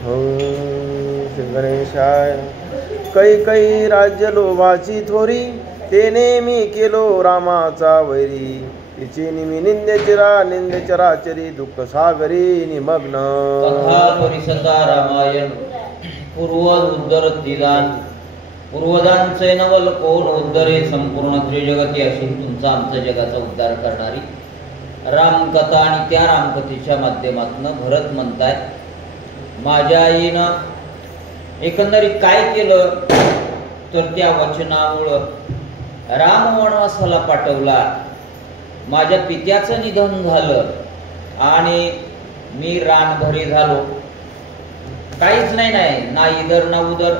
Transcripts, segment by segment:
श्री गणेशाय. कै राज्य लोभाची थोरी, तेने मी केलो रामाचा वैरी. तिची निमी निंद्यचराचरी, दुःख सागरी निमग्न. कथा परिसंगा रामायण. पूर्वज उद्धरतीदान. पूर्वजांचे नवल कोण उद्धरे संपूर्ण त्रिजगती, अशी तुमचा आमच्या जगाचा उद्धार करणारी रामकथा. आणि त्या रामकथेच्या माध्यमातून भरत म्हणतायत, माझ्या आईनं एकंदरीत काय केलं तर त्या वचनामुळं राम वनवासाला पाठवला. माझ्या पित्याचं निधन झालं आणि मी रानभरी झालो. काहीच नाही ना इदर ना उदर,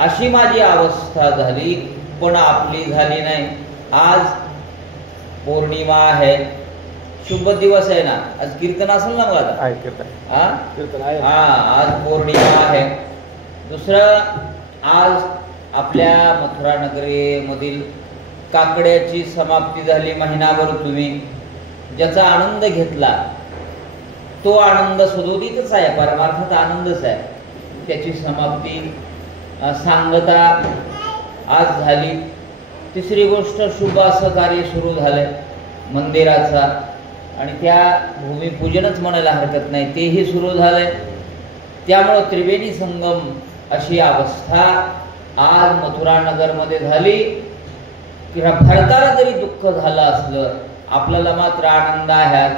अशी माझी अवस्था झाली. पण आपली झाली नाही. आज पौर्णिमा आहे, शुभ दिवस आहे ना. आज कीर्तन असेल ना बघा. कीर्तन आहे. आज पौर्णिमा आहे. दुसरं, आज आपल्या मथुरा नगरीमधील काकड्याची समाप्ती झाली. महिनाभर तुम्ही ज्याचा आनंद घेतला तो आनंद सदोदितच आहे, परमार्थात आनंदच आहे. त्याची समाप्ती सांगता आज झाली. तिसरी गोष्ट, शुभ असं कार्य सुरू झालंय मंदिराचा, आणि त्या भूमिपूजनच म्हणायला हरकत नाही, तेही सुरू झालंय. त्यामुळं त्रिवेणी संगम अशी अवस्था आज मथुरा नगरमध्ये झाली. भरताला जरी दुःख झालं असलं, आपल्याला मात्र आनंद आहे.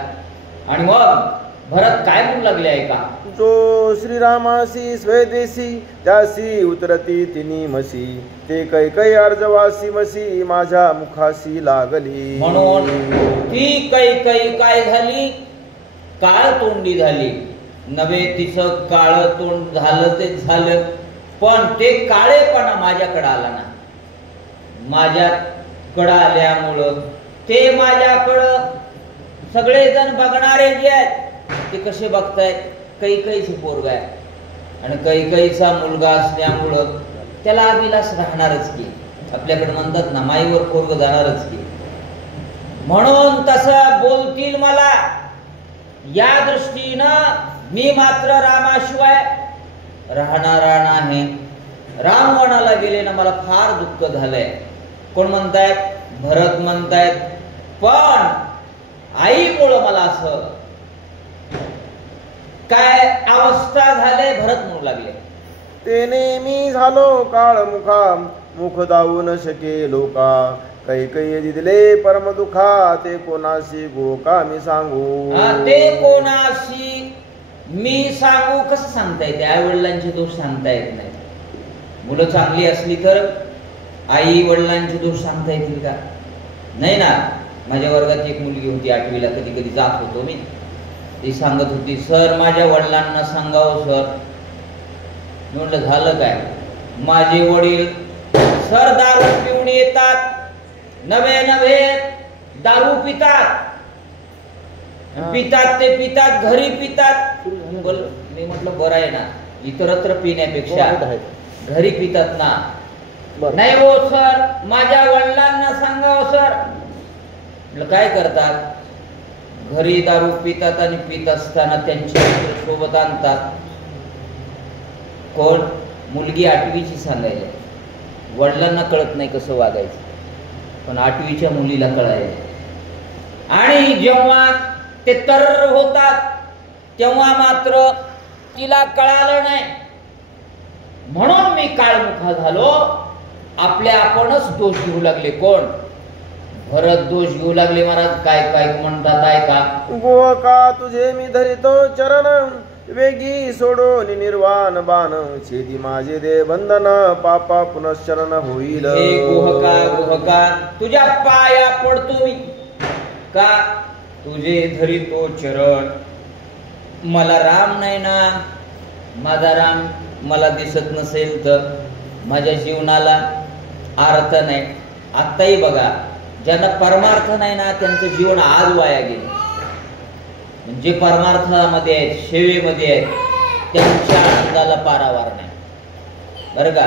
आणि मग भरत काय म्हणू लागले आहे का, जो श्रीरामासी स्वदेशी, त्यासी उतरती तिनी मसी. ते कै अर्जवासी मसी, माझ्या मुखाशी लागली. म्हणून ती कै काय झाली, काळ तोंडी झाली. नवे तिचं काळ तोंड झालं ते झालं, पण ते काळेपणा माझ्याकडे आला ना. माझ्याकडं आल्यामुळं ते माझ्याकडं सगळेजण बघणारे जे आहेत ते कसे बघतायत, कैकईचं पोरगा आहे आणि कैकईचा मुलगा असल्यामुळं त्याला अभिलाष राहणारच की. आपल्याकडे म्हणतात ना, माईवर पोरग जाणारच की. म्हणून तसं बोलतील मला, या दृष्टीनं मी मात्र रामाशिवाय राहणारा नाही. राम वनाला गेले ना, मला फार दुःख झालंय. कोण म्हणतायत, भरत म्हणतायत. पण आईमुळं मला असं काय अवस्था झाले, भरत म्हणू लागले. तेने मी झालो काळ मुखा, मुख दावू न शके लोका. कै दिले परम दुखा, ते कोणाशी गोका मी सांगू. ते कोणाशी मी सांगू, कसं सांगता येते. आई वडिलांचे दोष सांगता येत नाही. मुलं चांगली असली तर आई वडिलांचे दोष सांगता येतील का, नाही ना. माझ्या वर्गात एक मुलगी होती, 8वीला, कधी कधी जात होतो मी. ती सांगत होती, सर माझ्या वडिलांना सांगावं सर. मी म्हटलं झालं काय. माझे वडील सर दारू पिऊन येतात, नवे दारू पितात, ते पितात, घरी पितात. मी म्हटलं बरं आहे ना, इतरत्र पिण्यापेक्षा घरी पितात ना. नाही हो सर, माझ्या वडिलांना सांगावं सर. म्हटलं काय करतात, घरी दारू पितात आणि पित असताना त्यांच्या सोबत आणतात. कोण, मुलगी 8वीची सांगायला. वडिलांना कळत नाही कसं वागायचं, पण 8वीच्या मुलीला कळायला. आणि जेव्हा ते तर होतात तेव्हा मात्र तिला कळालं नाही. म्हणून मी काळमुखा झालो. आपल्या आपणच दोष घेऊ लागले. कोण, भरत दोष घेऊ लागले. महाराज काय म्हणतात ऐका. गोका तुझे मी धरितो चरण, वेगी सोडोनी निर्वाण बाण. छेदी माझे दे बंधन, पापा पुनश्चरण होईल. हे गोहका तुझ्या पाया पडतो मी, का तुझे धरितो चरण. मला राम नाही ना, माझा राम मला दिसत नसेल तर माझ्या जीवनाला अर्थ नाही. आत्ताही बघा, ज्यांना परमार्थ नाही ना, त्यांचं जीवन आज वाया गेलं. म्हणजे परमार्थामध्ये आहेत, सेवेमध्ये आहेत, त्यांच्या आनंदाला पारावार नाही. बरं का,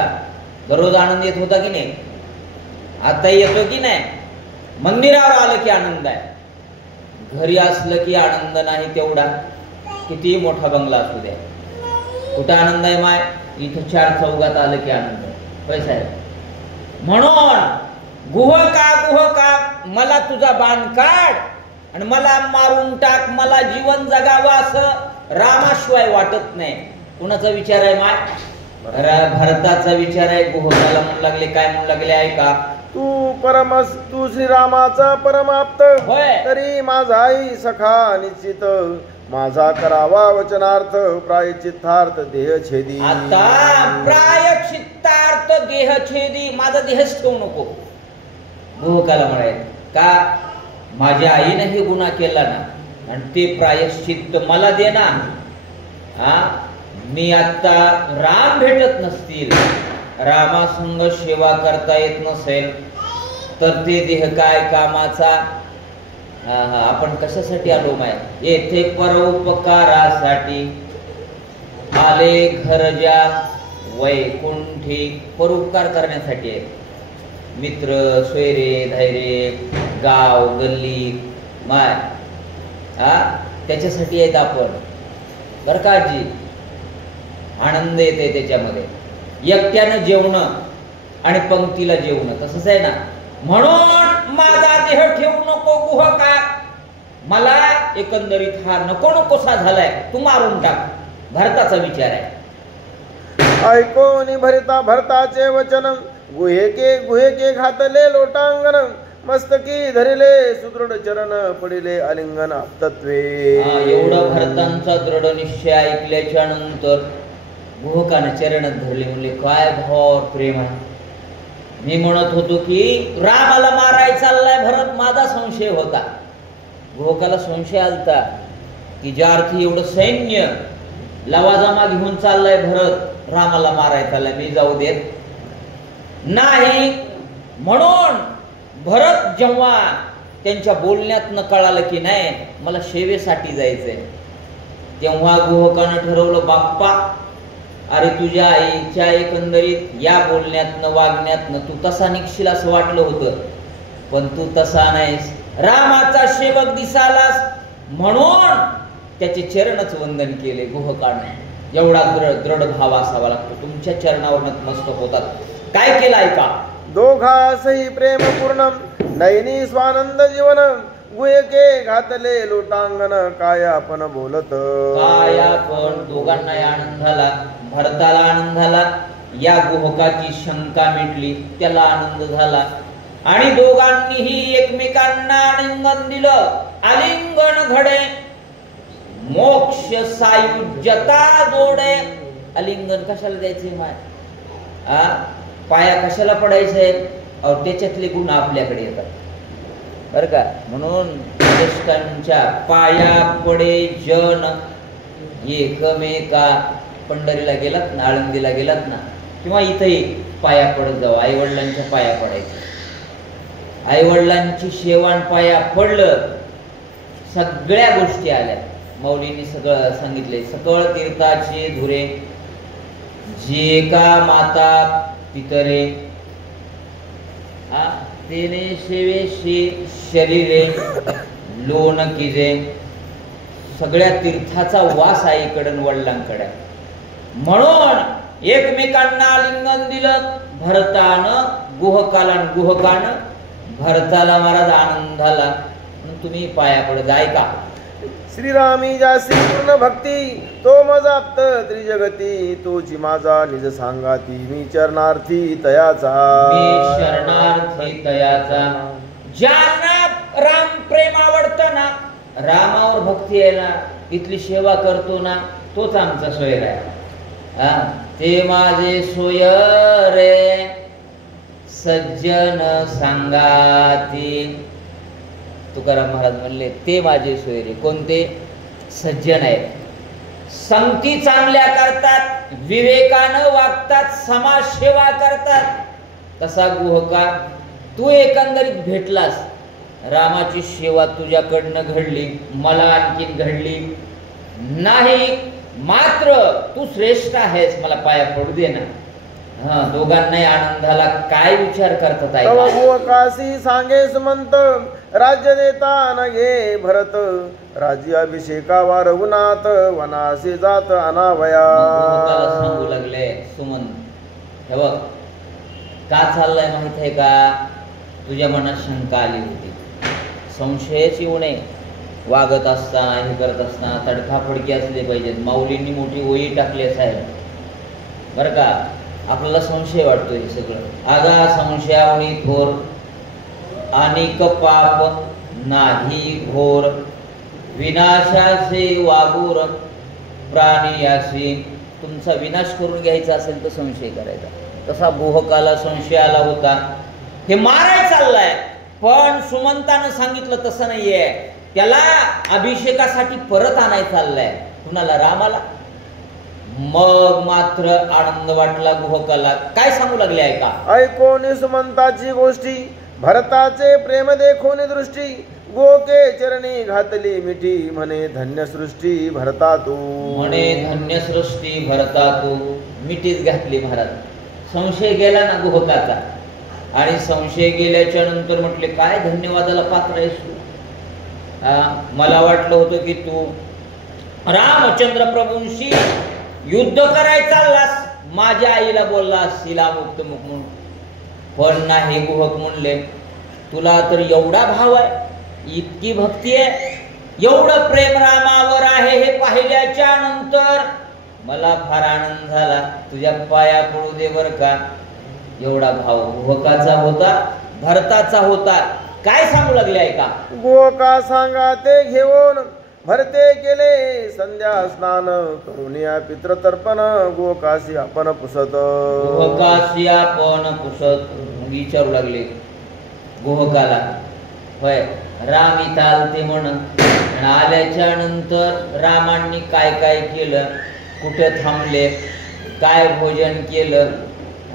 दररोज आनंद येत होता की नाही, आताही येतो की नाही. मंदिरावर आलं की आनंद आहे, घरी असलं की आनंद नाही तेवढा, कितीही मोठा बंगला असू द्या. कुठं आनंद आहे माय? इथं चार चौघात आलं की आनंद पैसा आहे. म्हणून गुहका मला तुझा बाण काढ आणि मला मारून टाक, मला जीवन जगावं असं रामाशिवाय वाटत नाही. कुणाचा विचार आहे माय? भरताचा विचार आहे. गुहकाला म्हणू लागले, काय म्हणू लागले ऐका. तू श्रीरामाचा परमाप्त होय. तरी माझाही सखा निश्चित, माझा करावा वचनार्थ प्रायचित्तार्थ देहछेदी. आता प्रायचित्तार्थ देहछेदी, माझा देहच ठेवू नको. गुहकाला म्हणायचं का? माझ्या आईने हे गुन्हा केला ना आणि ते प्रायश्चित्त मला दे ना. मी आता राम भेटत नसतील, रामासंग सेवा करता येत नसेल तर ते देह काय कामाचा? आपण कशासाठी आलो माय? येथे परोपकारासाठी आले घरजा वैकुंठी. परोपकार करण्यासाठी आहे. मित्र सोयरे धैर्य गाव गल्ली माय त्याच्यासाठी आहेत आपण. बरं का जी, आनंद येते त्याच्यामध्ये. एकट्यानं जेवणं आणि पंक्तीला जेवणं तसंच आहे ना. म्हणून माझा देह ठेवू नको गुहका, मला एकंदरीत हा नकोसा झालाय, तू मारून टाक. भरताचा विचार आहे. ऐकोनी भरताचे वचन, गुहेके घातले लोटांगण, मस्तकी धरिले सुदृढ चरण, पडिले आलिंगन तत्वे. एवढं भरतांचा दृढ निश्चय ऐकल्याच्या नंतर गुहकाने चरणात धरले. म्हणले काय भावावर प्रेम आहे. मी म्हणत होतो की रामाला मारायला चाललाय भरत, माझा संशय होता. गुहकाला संशय आलता की ज्या अर्थी एवढं सैन्य लवाजमा घेऊन चाललाय भरत, रामाला मारायला चाललाय, मी जाऊ देत नाही. म्हणून भरत जेव्हा त्यांच्या बोलण्यातनं कळालं की नाही मला सेवेसाठी जायचंय, तेव्हा गुहकानं ठरवलं बाप्पा, अरे तुझ्या आईच्या एकंदरीत या बोलण्यातनं वागण्यातनं तू तसा निघशील असं वाटलं होतं, पण तू तसा नाहीस, रामाचा सेवक दिसालास. म्हणून त्याचे चरणच वंदन केले गुहकाने. एवढा दृढ भाव असावा लागतो. तुमच्या चरणावर नतमस्तक होतात. काय केलं ऐका. दोघासही प्रेम पूर्ण नयनी स्वानंद जीवन, गुहेके घातले लोटांगण, काय आपण बोलत. काय आपण दोघांना आनंद झाला. भरताला आनंद झाला, या गुहकाची शंका मिटली, त्याला आनंद झाला आणि दोघांनीही एकमेकांना आलिंगन दिलं. आलिंगन घडे मोक्ष सायुज्यता जोडे. आलिंगन कशाला द्यायचे माय? पाया कशाला पडायचंय? और त्याच्यातले गुण आपल्याकडे येतात बर का. म्हणून ज्येष्ठांच्या पाया पडे जन एकमेका. पंढरीला गेलात ना, आळंदीला गेलात ना, किंवा इथंही पाया पडत जाऊ. आई वडिलांच्या पाया पडायचं. आई वडिलांची शेवण पाया पडलं, सगळ्या गोष्टी आल्या. मौलींनी सगळं सांगितले. सकळ तीर्थाचे धुरे, जे का माता पितरे, तेने सेवे शरीरे लोन किजे. सगळ्या तीर्थाचा वास आईकडून वडिलांकडे. म्हणून एकमेकांना आलिंगन दिलं भरतानं गुहकाला, गुहकानं भरताला. महाराज आनंद झाला म्हणून तुम्ही पाया पडत ऐका. श्रीरामी जासी पूर्ण भक्ती, तो मजाप्त त्रिजगती, तोची माझा निज सांगाती, मी चरणार्थी तयाचा. मी शरणार्थी तयाचा. ज्यांना राम प्रेम आवडतं ना, रामावर भक्ती आहे ना, इथली सेवा करतो ना, तोच आमचा सोयर आहे. ते माझे सोय रे सज्जन सांगाती. तुकाराम महाराज म्हणले ते माझे सोयरे. कोणते? सज्जन आहेत, संगती चांगल्या करतात, विवेकानं वागतात, समाजसेवा करतात. तसा गुहका तू एकंदरीत भेटलास, रामाची सेवा तुझ्याकडनं घडली, मला आणखीन घडली नाही, मात्र तू श्रेष्ठ आहेस, मला पाया पडू दे ना. दोघांनाही आनंदाला काय विचार करतात आहे तव का? गोकासी सांगे सुमंत राज्य देता न घे भरत राज्य अभिषेका रघुनाथ वनासी जात अनावया. गोकाला सांगू लागले सुमंत, हे बघ का चाललंय माहित आहे का? तुझ्या मनात शंका आली होती, संशयच येऊ नये. वागत असताना हे करत असताना तडकाफडकी असले पाहिजेत. माऊलींनी मोठी ओळी टाकली साहेब बरं का. आपल्याला संशय वाटतो हे सगळं. आगा संशयावणी थोर अनेक पाप नाही घोर विनाशाचे वागूर प्राणियासी. तुमचा विनाश करून घ्यायचा असेल तर संशय करायचा. तसा बोहकाला संशय आला होता, हे माराय चाललाय. पण सुमंतानं सांगितलं तसं नाहीये, त्याला अभिषेकासाठी परत आणाय चाललाय. कुणाला? रामाला. मग मात्र आनंद वाटला गुहकाला. काय सांगू लागले ऐका. ऐकोनी सुमंताची गोष्टी भरताचे प्रेम देखोनी दृष्टी गोके चरणी घातली मिठी म्हणे धन्य सृष्टी भरता तू. म्हणे धन्य सृष्टी भरता तू. मिठीच घातली महाराज. संशय गेला ना गुहकाचा. आणि संशय गेल्याच्या नंतर म्हटले काय धन्यवादाला पात्र आहेस तू. मला वाटलं होतं की तू रामचंद्र प्रभूंशी युद्ध करायला चाललास, माझ्या आईला बोललास शिला मुक्त मुख म्हणून. पण नाही, गुहक म्हणले तुला तर एवढा भाव आहे, इतकी भक्ती आहे, एवढं प्रेम रामावर आहे हे पाहिल्याच्या नंतर मला फार आनंद झाला. तुझ्या पाया पडू दे बर का. एवढा भाव गुहकाचा होता, भरताचा होता. काय सांगू लागले ऐका. गोका सांगा ते घेऊन भरते केले संध्या स्नान करुनिया पितृतर्पण गोकाशी आपण पुसत. गोहकाशी आपण पुसत. विचारू लागले गोहकाला, होय राम इथं आलते म्हणून, आल्याच्या नंतर रामांनी काय काय केलं, कुठं थांबले, काय भोजन केलं.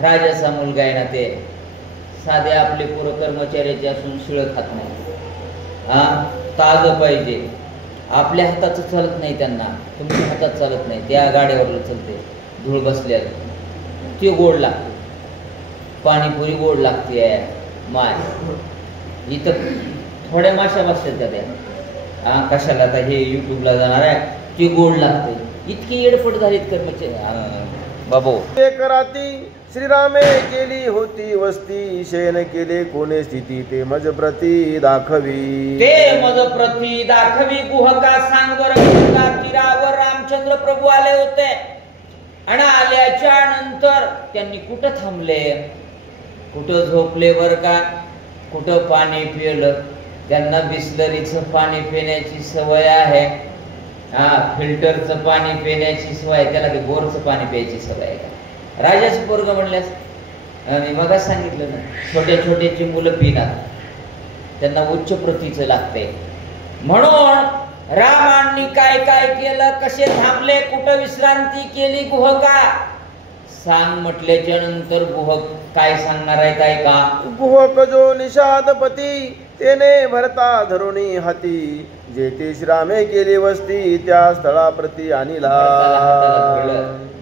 राजाचा मुलगा आहे ना ते, साधे आपले पूर्व कर्मचाऱ्याचे असून शिळ खात नाही. ताज पाहिजे. आपल्या हाताचं चालत नाही त्यांना, तुमच्या हातात चालत नाही. त्या गाड्यावरलं चालते, धूळ बसल्याला ते गोड लागते. पाणीपुरी गोड लागते. माय इथं थोड्या माशा बसतात का त्या, कशाला आता हे युट्यूबला जाणार आहे, ते गोड लागते. इतकी येडपट झालीत कर्मचारी बाबो. एक राती श्रीरामे केली होती वस्ती शयन केले कोणे स्थिती ते मज प्रती दाखवी. ते मज प्रती दाखवी. गुहका सांग बरं. तीरावर रामचंद्र प्रभू आले होते आणि आल्याच्या नंतर त्यांनी कुठं थांबले, कुठं झोपले बर का, कुठं पाणी पिलं. त्यांना बिस्लरीचं पाणी पिण्याची सवय आहे. फिल्टरचं पाणी पिण्याची सवय, त्याला की बोरचं पाणी प्यायची सवय आहे. राजाचं पोरग म्हणल्यास मी मगाच सांगितलं ना, छोट्या छोट्याची मुलं पिणार, त्यांना उच्च प्रतीचं लागते. म्हणून रामांनी काय काय केलं, कसे थांबले, कुठं विश्रांती केली गुहका सांग म्हटल्याच्या नंतर गुहक काय सांगणार आहे काय का. गुहक जो निषादपती तेने भरता धरुणी हाती जेथे श्रामे केली वस्ती त्या स्थळाप्रती आणिला.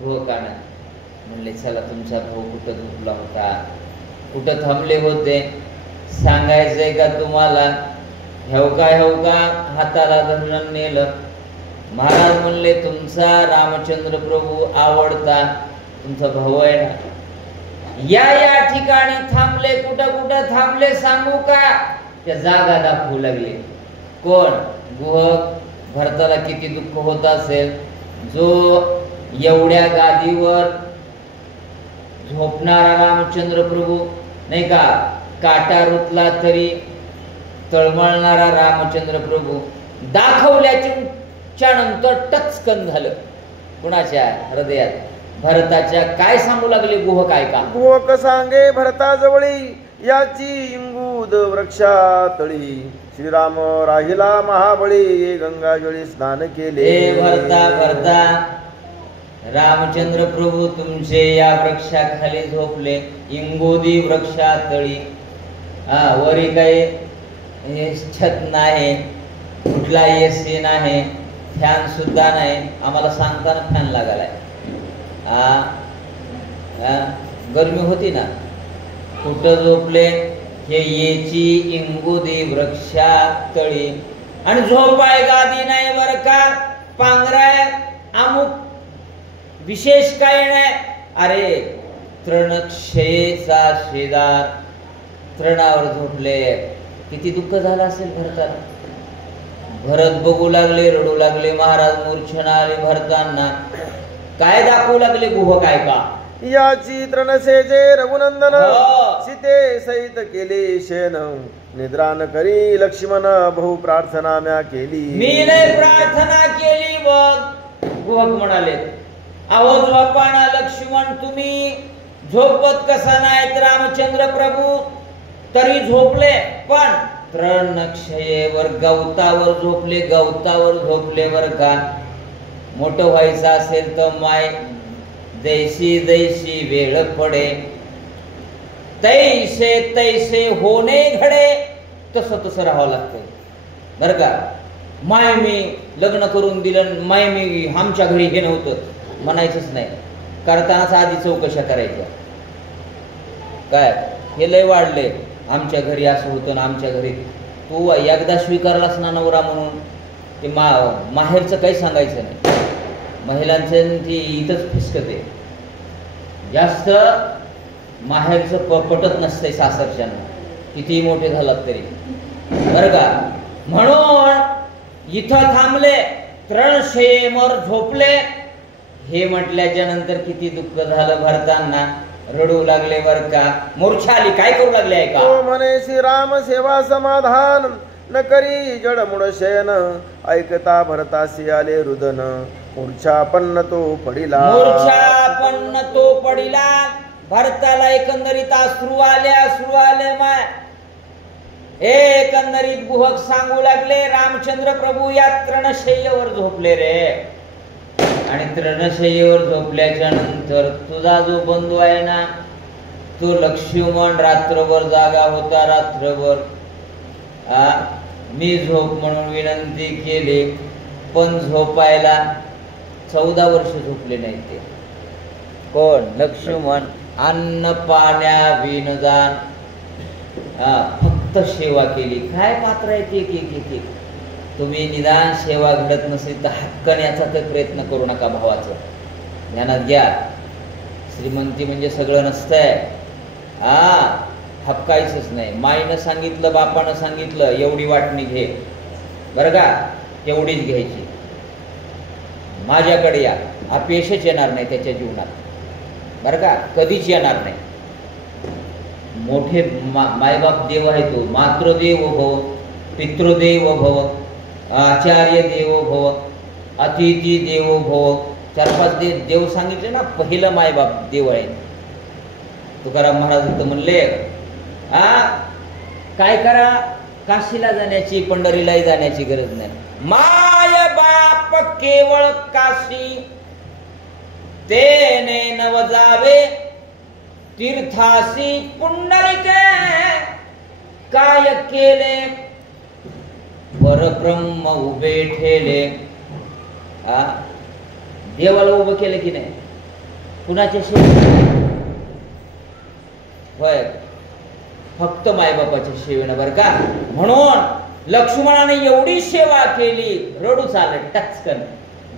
गुहकानं म्हणले चला तुमचा भाऊ कुठं झोपला होता, कुठं थांबले होते, सांगायचंय का तुम्हाला. हेवका हाताला धरून नेलं. महाराज म्हणले तुमचा रामचंद्र प्रभू आवडता तुमचा भाऊ आहे ना, या ठिकाणी थांबले. कुठं थांबले सांगू का. त्या जागा दाखवू लागले. कोण? गुहक. भरताला किती दुःख होत असेल, जो एवढ्या गादीवर झोपणारा रामचंद्र प्रभू नाही का, काटा रुतला तरी तळमळणारा रामचंद्र प्रभू दाखवल्याच्या नंतर टचकन झालं कुणाच्या हृदयात, भरताच्या. काय सांगू लागले गुहक ऐका. गुहक सांगे भरता जवळी याची इंगूद वृक्षातळी श्रीराम राहिला महाबळी गंगाजळी स्नान केले. भरता रामचंद्र प्रभू तुमचे या वृक्षाखाली झोपले, इंगोदी वृक्षातळी. वरी काही छत नाही, कुठला एसी नाही, फॅन सुद्धा नाही. आम्हाला सांगताना फॅन लागायलाय. गरमी होती ना, कुठं झोपले? हे येची इंगुदी वृक्षा तळी. आणि झोपाय गादी नाही बर का, पांघराय अमुक विशेष काही नाही. अरे तृणक्षयेचा शेजार, तृणावर झोपले. किती दुःख झालं असेल भरताना. भरत बघू लागले, रडू लागले. महाराज मूर्छना आले भरतांना. काय दाखवू लागले? गुह काय का याची तृणसेचे रघुनंदन, हो. सीते सहित केले शेन. निद्रा न करी लक्ष्मण, बहु प्रार्थना म्या केली. मी नाही प्रार्थना केली. बघ गुहक म्हणाले, अहो झोपाना लक्ष्मण, तुम्ही झोपत कसा नाहीत रामचंद्र प्रभू? तरी झोपले, पण तृणक्षयेवर गवतावर झोपले. गवतावर झोपले बर का. मोठं व्हायचं असेल तर माय जैसी जैसी वेळ पडे, तैसे तैसे होणे घडे. तसं तसं राहावं लागतं बर का. माय मी लग्न करून दिलं, माय मी आमच्या घरी हे नव्हतं म्हणायचंच नाही. करतानाच आधी चौकशा करायच्या. काय हे लय वाढले, आमच्या घरी असं होतं ना, आमच्या घरी. तू एकदा स्वीकारलास ना नवरा म्हणून, ते माहेरचं काही सांगायचं नाही. महिलांचं ती इथंच फिसकते जास्त. माहेरचं पटत नसतंय सासरच्यांना, कितीही मोठे झालात तरी बरं का. म्हणून इथं थांबले, तृणशयेवर झोपले. हे म्हटल्याच्या नंतर किती दुःख झालं भरतांना. रडू लागले बर का. मूर्छा आली. काय करू लागले ऐका. तो म्हणे श्रीराम सेवा समाधान, न करी जडमुड शयन. ऐकता भरतासी आले रुदन, मूर्छापन्न तो पडिला. मूर्छापन्न तो पडिला. भरताला एकंदरीत अश्रू आले माय. एकंदरीत गुहक सांगू लागले, रामचंद्र प्रभू या तृणशय्येवर झोपले रे. आणि तृणशय्येवर झोपल्याच्या नंतर तुझा जो बंधू आहे ना, तो लक्ष्मण रात्रभर जागा होता. रात्रभर मी झोप म्हणून विनंती केली, पण झोपायला 14 वर्ष झोपले नाही ते. कोण? लक्ष्मण. अन्न पाण्या विनजान, फक्त सेवा केली. काय पात्र आहे ते एक. तुम्ही निदान सेवा घडत नसेल तर हक्कण्याचा तर प्रयत्न करू नका भावाचं. ध्यानात घ्या. श्रीमंती म्हणजे सगळं नसतंय. हक्कायचंच नाही. माईनं सांगितलं, बापानं सांगितलं, एवढी वाटणी घे बरं का, तेवढीच घ्यायची. माझ्याकडे या, अपयशच येणार नाही त्याच्या जीवनात बरं का, कधीच येणार नाही. मोठे मायबाप देव आहे तो. मातृदेव भव, पितृदेव भव, आचार्य देवो भव, अतिथी देवो भव. 4-5 देव सांगितले ना. पहिलं मायबाप देव आहे. तुकाराम महाराज तर म्हणले, काय करा, काशीला जाण्याची, पंढरीलाही जाण्याची गरज नाही. माय बाप केवळ काशी, तेने नव जावे तीर्थासी पुंडलिके. काय केले परब्रह्म उभे ठेले. देवाला उभं केलं की नाही? कुणाच्या सेवेनं? होय, फक्त मायबापाच्या सेवेनं बरं का. म्हणून लक्ष्मणाने एवढी सेवा केली. रडूच आलं टचकन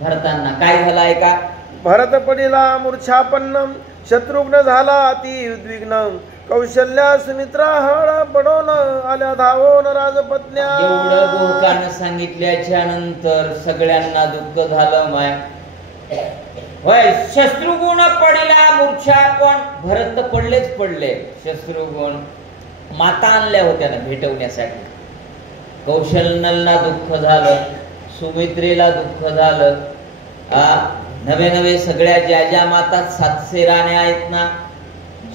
भरतांना. काय झालं ऐका. भरत पडिला मूर्छापन्न, शत्रुघ्न झाला अति उद्विग्न. कौशल्या सुमित्रा हळ बडोन, आल्या धावोन राजपत्न्या. एवढं गुहकानं सांगितल्याच्या नंतर सगळ्यांना दुःख झालं माय. होय, शत्रुघ्न पडिला मूर्छा. पण भरत तर पडले. शत्रुघ्न माता आणल्या होत्या ना भेटवण्यासाठी. कौशल्याला दुःख झालं, सुमित्रेला दुःख झालं. नवे सगळ्या ज्या माता 700 राण्या आहेत ना,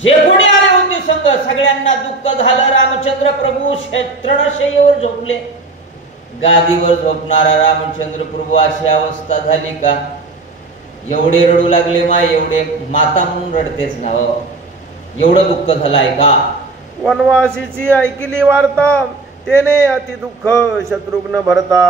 जे कोणी आले होते संघ, सगळ्यांना दुःख झालं. रामचंद्र प्रभू तृणशय्येवर झोपले. गादीवर झोपणारा रामचंद्र प्रभू अशी अवस्था झाली का. एवढे रडू लागले माय. एवढे माता म्हणून रडतेच ना हो. एवढं दुःख झालं आहे का. वनवासीची ऐकली वार्ता, तेने अति दुःख शत्रुघ्न भरता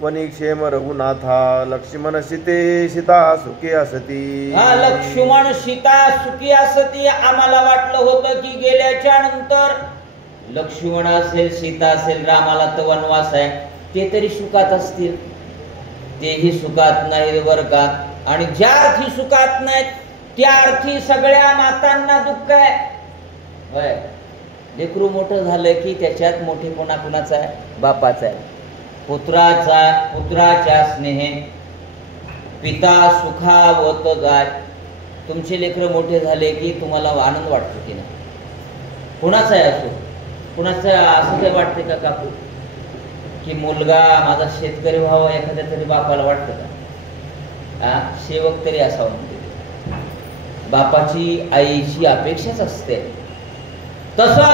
वनी क्षेम रघुनाथा लक्ष्मण सीता सुखी असती. हा, लक्ष्मण सीता सुखी असती. आम्हाला वाटलं होतं की गेल्याच्या नंतर लक्ष्मण असेल, सीता असेल, रामाला तर वनवास आहे, ते तरी सुखात असतील. तेही सुखात नाही बर का. आणि ज्या अर्थी सुखात नाहीत त्या अर्थी सगळ्या मातांना दुःख आहे. होय, लेकरू मोठं झालं की त्याच्यात मोठेपणा कुणाचा आहे? बापाचा आहे. पुत्राच्या स्नेहे पिता सुखावत जाय. तुमचे लेकरं मोठे झाले की तुम्हाला आनंद वाटतो की नाही? कुणाचा आहे असो, कुणाचं असं काय वाटते का काकू की मुलगा माझा शेतकरी व्हावा एखाद्या तरी बापाला वाटतं का? सेवक तरी असावं म्हणते. बापाची आईची अपेक्षाच असते. तसं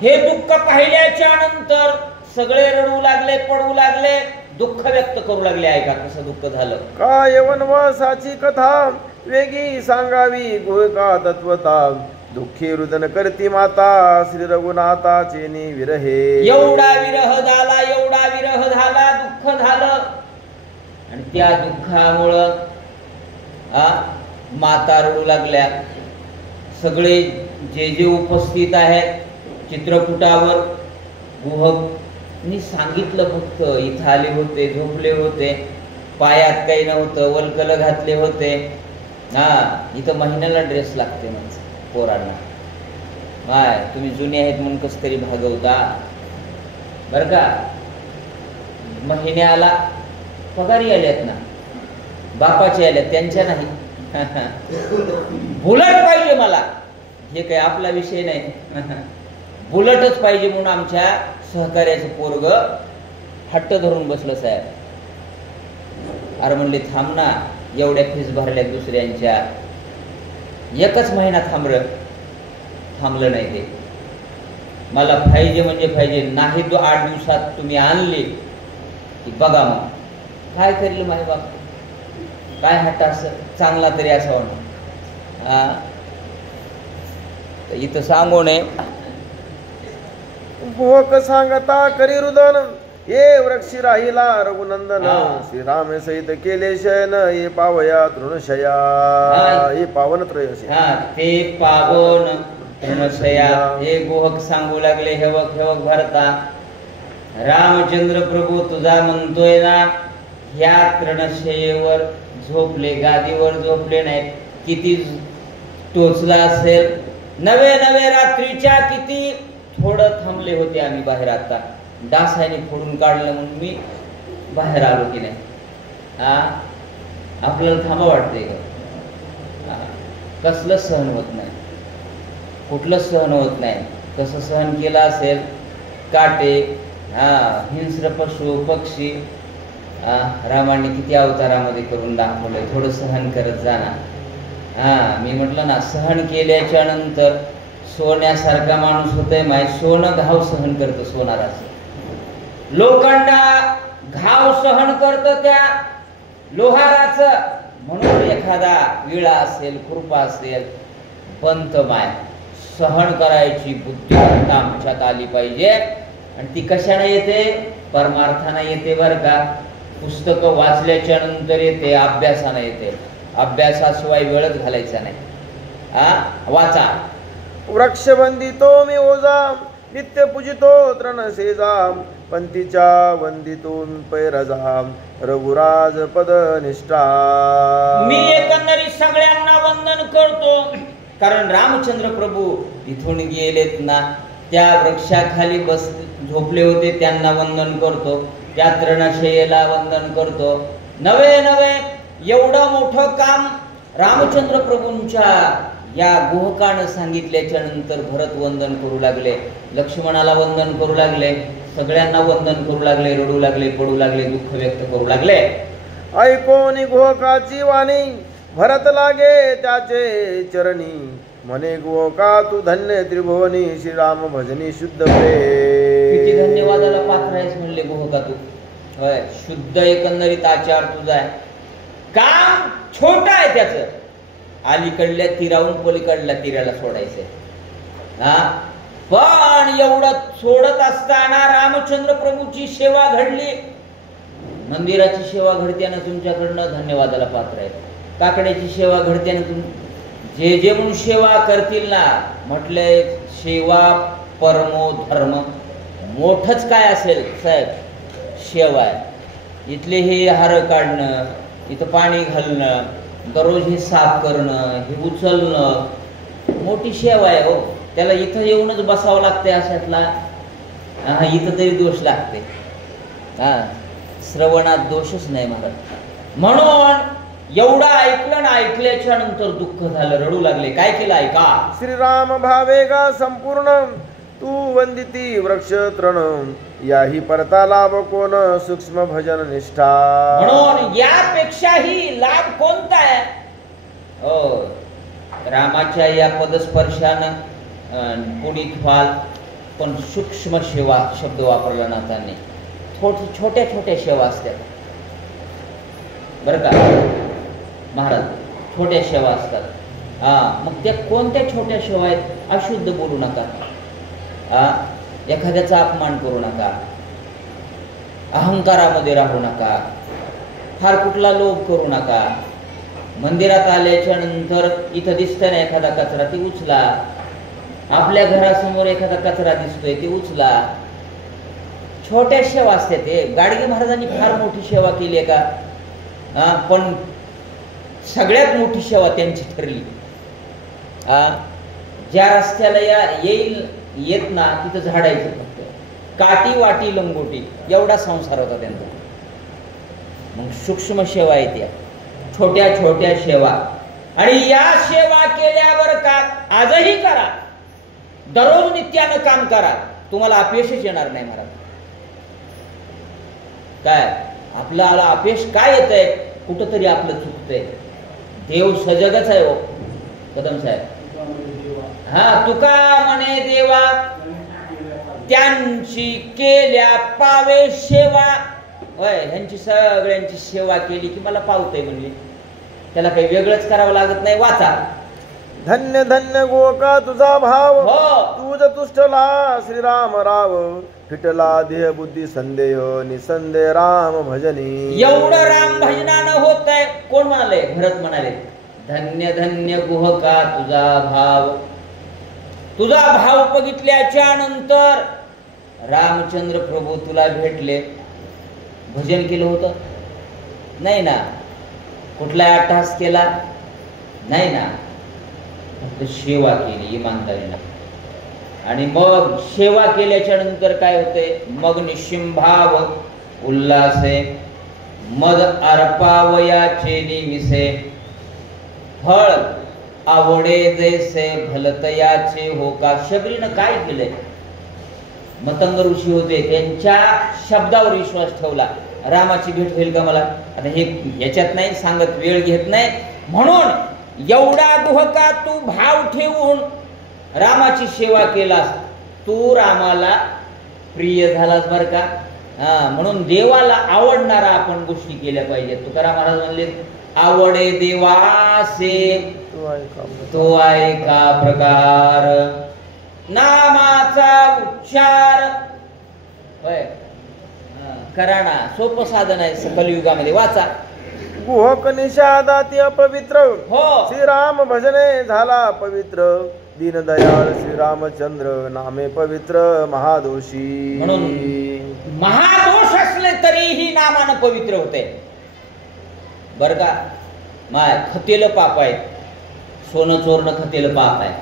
हे दुःख पाहिल्याच्या नंतर सगळे रडू लागले, पडू लागले, दुःख व्यक्त करू लागले. ऐका कसं दुःख झालं. काय वनवासाची कथा वेगी सांगावी गोका तत्वता दुःखी रुदन करती माता श्री रघुनाथाचे विरहे. एवढा विरह झाला, एवढा विरह झाला, दुःख झालं. आणि त्या दुःखामुळं माता रडू लागल्या. सगळे जे उपस्थित आहेत चित्रकूटावर गुहकनी सांगितलं, फक्त इथं आले होते, झोपले होते, पायात काही नव्हतं, वलकल घातले होते. इथं महिन्याला ड्रेस लागते म्हणजे पोरांना. काय तुम्ही जुने आहेत म्हणून कस तरी भागवता बर का. महिन्याला पगारी आल्यात ना, बापाचे आल्यात, त्यांच्या नाही. बुलट पाहिजे मला, हे काय आपला विषय नाही. बुलटच पाहिजे म्हणून आमच्या सहकार्याचं पोरग हट्ट धरून बसलं. साहेब अरे म्हणले थांब ना, एवढ्या फीस भरल्या दुसऱ्यांच्या, एकच महिना थांबलं नाही. ते मला पाहिजे म्हणजे पाहिजे, नाही तो 8 दिवसात तुम्ही आणले की बघा मग काय करेल माय बाप. काय हट्ट असं चांगला तरी असावा ना. इथं सांगू नये. गोक सांगता करी रुदन ये वृक्षी राहिला रघुनंदन श्रीराम सहित केले शयन ये पावया तृणशया. हे पावन त्रयस्य. ते पावन तृणशया हे गोहक सांगू लागले. हेवक हेवक भरता रामचंद्र प्रभू तुझा म्हणतोय ना, ह्या तृणशयेवर झोपले, गादीवर झोपले नाहीत. किती टोचला असेल. नवे रात्रीच्या किती थोडं थांबले होते आम्ही बाहेर. आता डासाने फोडून काढलं म्हणून मी बाहेर आलो की नाही. आपल्याला थांबा वाटतंय का? कसलं सहन होत नाही, कुठलं सहन होत नाही. कसं सहन केलं असेल. काटे, हिंस्र पशु पक्षी रामाने किती अवतारामध्ये करून दाखवलंय. थोडं सहन करत जाणार. मी म्हटलं ना, सहन केल्याच्या नंतर सोन्यासारखा माणूस होतोय माय. सोनं घाव सहन करतं सोनाराचं. लोखंडा घाव सहन करतं त्या लोहाराचं. म्हणून एखादा विळा असेल, खुरपा असेल, पंत माय सहन करायची बुद्धी आमच्यात आली पाहिजे. आणि ती कशाने येते? परमार्थाने येते बर का. पुस्तकं वाचल्याच्या नंतर येते, अभ्यासाने येते. अभ्यासाशिवाय वेळच घालायचा नाही. वाचा. वृक्ष वंदितो मी ओजा नित्य पूजितो तृणसेजा पंथीच्या वंदितून पैरजा रघुराज पद निष्ठा. मी एकंदरीत सगळ्यांना वंदन करतो. कारण रामचंद्र प्रभू इथून गेलेत ना, त्या वृक्षाखाली झोपले होते, त्यांना वंदन करतो. त्या तृणशयेला वंदन करतो. नवे एवढं मोठं काम रामचंद्र प्रभूंच्या या गुहकानं सांगितल्याच्या नंतर भरत वंदन करू लागले, लक्ष्मणाला वंदन करू लागले, सगळ्यांना वंदन करू लागले, रडू लागले, पडू लागले, दुःख व्यक्त करू लागले. ऐकोनी गोकाची वाणी भरत लागे त्याचे चरणी म्हणे गोका तू धन्य त्रिभुवनी श्रीराम भजनी शुद्ध प्रेम. किती धन्यवादाला पात्र आहेस म्हणले गोहका तू. होय, शुद्ध एकंदरीत आचार तुझा आहे. काम छोटा आहे त्याचं. अलीकडल्या तीराहून पलीकडल्या तीराला सोडायचंय. पण एवढं सोडत असताना रामचंद्र प्रभूची सेवा घडली. मंदिराची सेवा घडत्यानं तुमच्याकडनं धन्यवादाला पात्र आहे. काकड्याची सेवा घडत्यानं जे जे म्हणून सेवा करतील ना, म्हटले सेवा परमो धर्म. मोठच काय असेल साहेब, सेवा आहे. इथले हे हार काढणं, इथं पाणी घालणं, दररोज हे साफ करणं, हे उचलणं, मोठी सेवा आहे हो. त्याला इथं येऊनच बसावं लागतंय अशातला. इथं तरी दोष लागते. श्रवणात दोषच नाही महाराज. म्हणून एवढं ऐकलं ना, ऐकल्याच्या नंतर दुःख झालं, रडू लागले. काय केलं ऐका. श्रीराम भावेगा संपूर्ण तू वंदिती वृक्ष तृण याही परता लाभ कोण सूक्ष्म भजन निष्ठा. म्हणून यापेक्षाही लाभ कोणता आहे. हो, रामाच्या या पदस्पर्शानं पुढीत व्हाल. पण सूक्ष्म सेवा शब्द वापरला ना त्यांनी. छोट्या छोट्या सेवा असतात बरं का महाराज, छोट्या सेवा असतात. मग त्या कोणत्या छोट्या सेवा आहेत. अशुद्ध बोलू नका, एखाद्याचा अपमान करू नका, अहंकारामध्ये राहू नका, फार कुठला लोभ करू नका. मंदिरात आल्याच्या नंतर इथं दिसतं ना एखादा कचरा, ती उचला. आपल्या घरासमोर एखादा कचरा दिसतोय, ती उचला. छोट्या सेवा असते. ते गाडगे महाराजांनी फार मोठी सेवा केली आहे का. पण सगळ्यात मोठी सेवा त्यांची ठरली. ज्या रस्त्याला येत ना तिथं झाडायचं फक्त. काठी वाटी लंगोटी एवढा संसार होता त्यांचा. मग सूक्ष्म सेवा आहे त्या, छोट्या छोट्या सेवा. आणि या सेवा केल्यावर का आजही करा, दररोज नित्यानं काम करा, तुम्हाला अपयशच येणार नाही महाराज. काय आपल्याला अपयश काय येतंय, कुठंतरी आपलं चुकतंय. देव सजगच आहे हो कदम साहेब. तुका म्हणे देवा त्यांची केल्या पावे सेवा. होय, ह्यांची सगळ्यांची सेवा केली की मला पावतंय म्हणली. त्याला काही वेगळंच करावं लागत नाही. वाचा. धन्य धन्य गोका तुझा भाव. हो, तुझ तुष्टला श्रीराम राव. फिटला देह बुद्धी संदेह निसंदेह राम भजनी. एवढं राम भजनानं होत आहे. कोण म्हणाले. भरत म्हणाले धन्य धन्य गुहका तुझा भाव. तुझा भाव बघितल्याच्या नंतर रामचंद्र प्रभू तुला भेटले. भजन केलं होतं नाही ना, कुठला अट्टहास केला नाही ना, फक्त सेवा केली इमानदारीनं. आणि मग सेवा केल्याच्या नंतर काय होते. मग निशिंभाव उल्हासे मद अर्पावयाचे निमिसे. फळ आवडे जैसे भलतयाचे हो का. शबरीनं काय केलंय. मतंग ऋषी होते, त्यांच्या शब्दावर विश्वास ठेवला. रामाची भेट होईल का मला. आता हे याच्यात नाही सांगत, वेळ घेत नाही. म्हणून एवढा गुहका तू भाव ठेवून रामाची सेवा केलास, तू रामाला प्रिय झालास बर का. म्हणून देवाला आवडणारा आपण गोष्टी केल्या पाहिजेत. तुकाराम महाराज म्हणले आवडे देवासे तो आहे का प्रकार. नामाचा उच्चार होय करा ना. सोपं साधन आहे कलियुगामध्ये. वाचा. गुहक निषादाती अपवित्र. हो, श्रीराम भजने झाला पवित्र. दीनदयाळ श्रीरामचंद्र नामे पवित्र महादोषी. म्हणून महादोष असले तरीही नामानं पवित्र होते बर का. माय खतेलं पाप आहे. सोनं चोरणं खतेलं पाप आहे.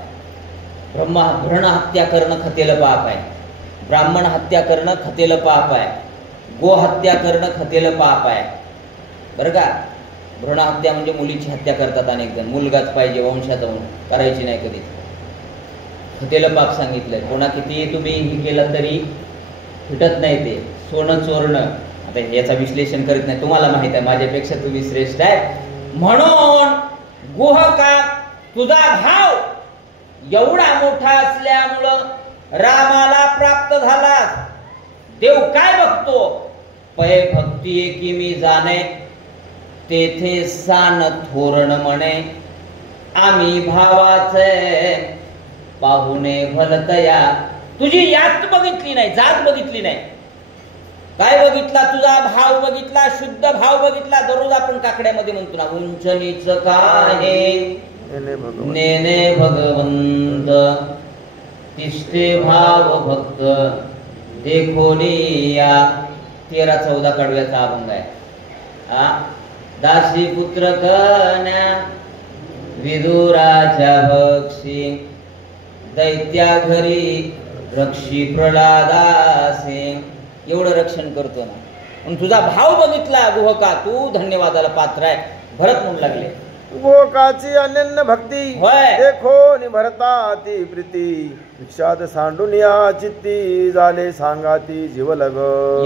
भ्रण हत्या करणं खतेलं पाप आहे. ब्राह्मण हत्या करणं खतेलं पाप आहे. गो हत्या करणं खतेलं पाप आहे बरं का. भ्रूण हत्या म्हणजे मुलीची हत्या करतात अनेक जण. मुलगाच पाहिजे वंशाचा म्हणून, करायची नाही कधी. खतेलं पाप सांगितलंय. कोणा किती तुम्ही हे केलं तरी फिटत नाही ते. सोनं चोरणं, आता याचं विश्लेषण करीत नाही, तुम्हाला माहित आहे, माझ्यापेक्षा तुम्ही श्रेष्ठ आहे. म्हणून गुहका तुझा भाव एवढा मोठा असल्यामुळं रामाला प्राप्त झाला. देव काय बघतो. पै भक्ती एकी मी जाणे तेथे सान थोरण म्हणे. आम्ही भावाचे पाहुणे भलतया तुझी यात बघितली नाही, जात बघितली नाही. काय बघितला? तुझा भाव बघितला, शुद्ध भाव बघितला. दररोज आपण काकड्यामध्ये म्हणतो ना, उंच नीच काय नेने भगवंत, तिष्ठे भाव भक्त देखोनी या. 13-14 कडव्याचा अभंग आहे. दासी पुत्र कन्या विदुराच्या भक्षी, दैत्या घरी रक्षी प्रल्हादासे. एवढं रक्षण करतो ना. पण तुझा भाव बघितला गुहका, तू धन्यवादाला पात्र आहे. भरत म्हणू लागले, गोकाची अनन्य भक्ती होय. देखो नि भरता ती प्रीती, विषाद सांडून या चित्ती, झाले सांगाती जीवलग.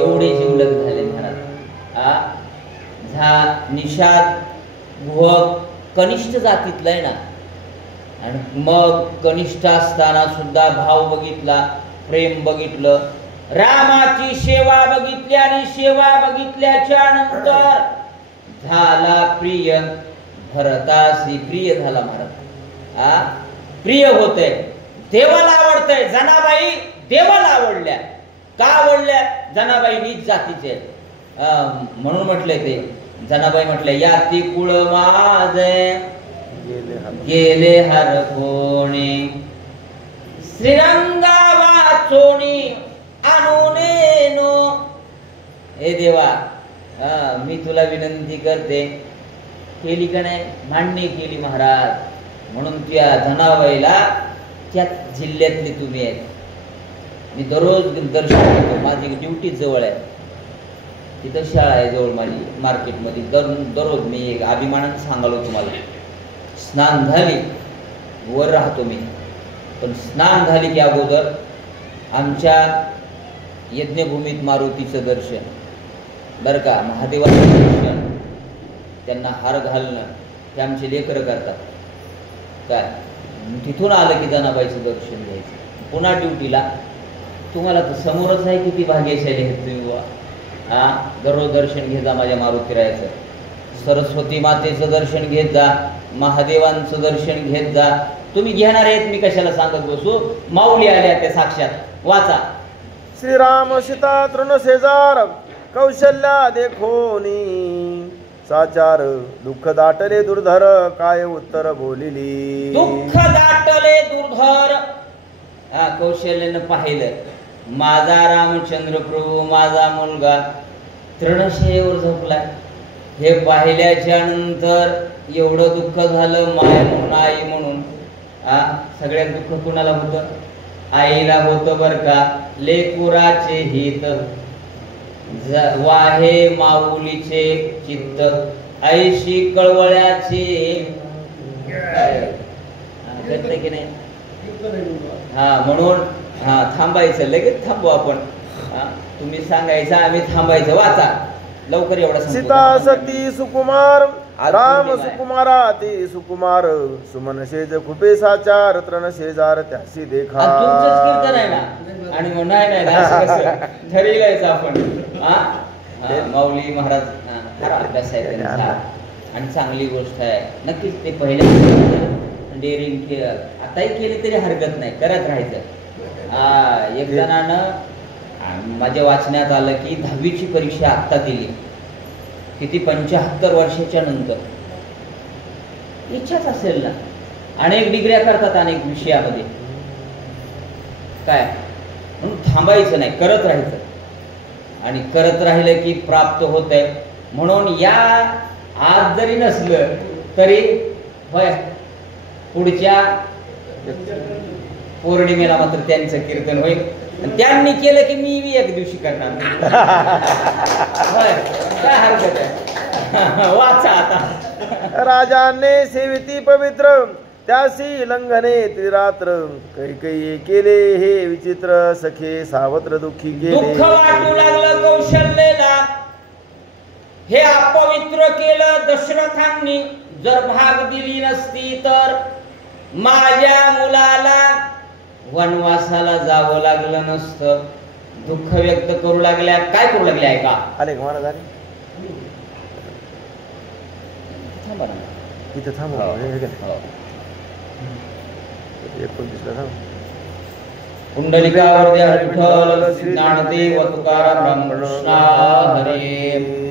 एवढे जीवलग झाले महाराज. निषाद गुह कनिष्ठ जातीतलं आहे ना. आणि मग कनिष्ठ असताना सुद्धा भाव बघितला, प्रेम बघितलं, रामाची सेवा बघितली. आणि सेवा बघितल्याच्या नंतर झाला प्रिय भरतासी. प्रिय झाला महाराज. प्रिय होतय, देवाला आवडतंय. जनाबाई देवाला आवडल्या. का आवडल्या? जनाबाई नीच जातीचे म्हणून म्हटलंय ते. जनाबाई म्हटल्या, याती कुळ माझे गेले हर कोणी, श्रीरंगा वाचोणी आणूने नो. हे देवा, मी तुला विनंती करते. केली का नाही? मान्य केली महाराज. म्हणून त्या जनाबाईला त्या जिल्ह्यातली तुम्ही आहेत. मी दररोज दर्शन घेतो. माझी ड्युटी जवळ आहे. तिथं शाळा आहे जवळ माझी मार्केटमध्ये. दररोज मी एक अभिमानाने सांगालो तुम्हाला. स्नान झाली वर राहतो मी, पण स्नान झाली की अगोदर आमच्या यज्ञभूमीत मारुतीचं दर्शन, बरं का, महादेवाचं दर्शन, त्यांना हार घालणं हे आमचे लेकरं करतात. काय तिथून आलं की जनाबाईचं दर्शन घ्यायचं. पुन्हा ड्युटीला. तुम्हाला तर समोरच आहे किती भाग्यशाली आहेत तुम्ही बुवा. दररोज दर्शन घेत जा माझ्या मारुतीरायाचं. सरस्वती मातेचं दर्शन घेत जा, महादेवांचं दर्शन घेत जा. तुम्ही घेणार आहेत, मी कशाला सांगत बसू. माऊली आल्या त्या साक्षात. वाचा. श्रीराम सीता तृण शेजार, कौशल्या देखोनी, साचार दुःख दाटले दुर्धर, काय उत्तर बोलिली. दुःख दाटले दुर्धर. कौशल्यानं पाहिलं, माझा रामचंद्र प्रभू, माझा मुलगा तृणशयेवर झोपलाय. हे पाहिल्याच्या नंतर एवढं दुःख झालं. माय म्हणून, आई म्हणून. सगळ्यात दुःख कुणाला होतं? आईला होतं बर का. लेकुराचे हित वाहे माऊलीचे चित्त, ऐशी कळवळ्याचे. की नाही? म्हणून थांबायचं, लगेच थांबू आपण. तुम्ही सांगायचं, आम्ही थांबायचं. वाचा लवकर. एवढा सीता सती सुकुमार, राम सुकुमारा ते सुकुमार, सुमन शेज खुपे साचार, तृण शेजार त्यासी देखा. तुमचंच कीर्तन आहे ना. आणि मग नाही ठरविलायचं आपण. माऊली महाराज फार अभ्यास आहे त्यांचा आणि चांगली गोष्ट आहे. नक्कीच ते पहिल्या डेअरिंग केलं, आताही केली तरी हरकत नाही, करत राहायचं. एक जणानं माझ्या वाचण्यात आलं की 10वीची परीक्षा आत्ता दिली. किती 75 वर्षाच्या नंतर. इच्छाच असेल ना. अनेक डिग्र्या करतात अनेक विषयामध्ये. काय म्हणून थांबायचं नाही, करत राहायचं. आणि करत राहिलं की प्राप्त होत आहे. म्हणून या आज जरी नसलं तरी होय, पुढच्या पौर्णिमेला मात्र त्यांचं कीर्तन होईल. त्यांनी केलं की मी एक दिवशी करणार. काय हरकत आहे. वाचा आता. राजाने सेविती पवित्र, त्यासी लंघने त्रिरात्र, कैकेयी केले हे विचित्र, सखे सावत्र दुःखी गेले. दुःख वाटू लागलं कौशल्याला. हे अपवित्र केलं दशरथांनी. जर भाग दिली नसती तर माझ्या मुलाला वनवासाला जावं लागलं नसतं. दुःख व्यक्त करू लागल्या. काय करू लागल्या ऐका. आले का महाराज? आले थांबा ना. इथं थांबू. 29ला थांब. कुंडलिकावरती विठ्ठल श्री ज्ञानदेव तुकाराम रामकृष्ण हरी.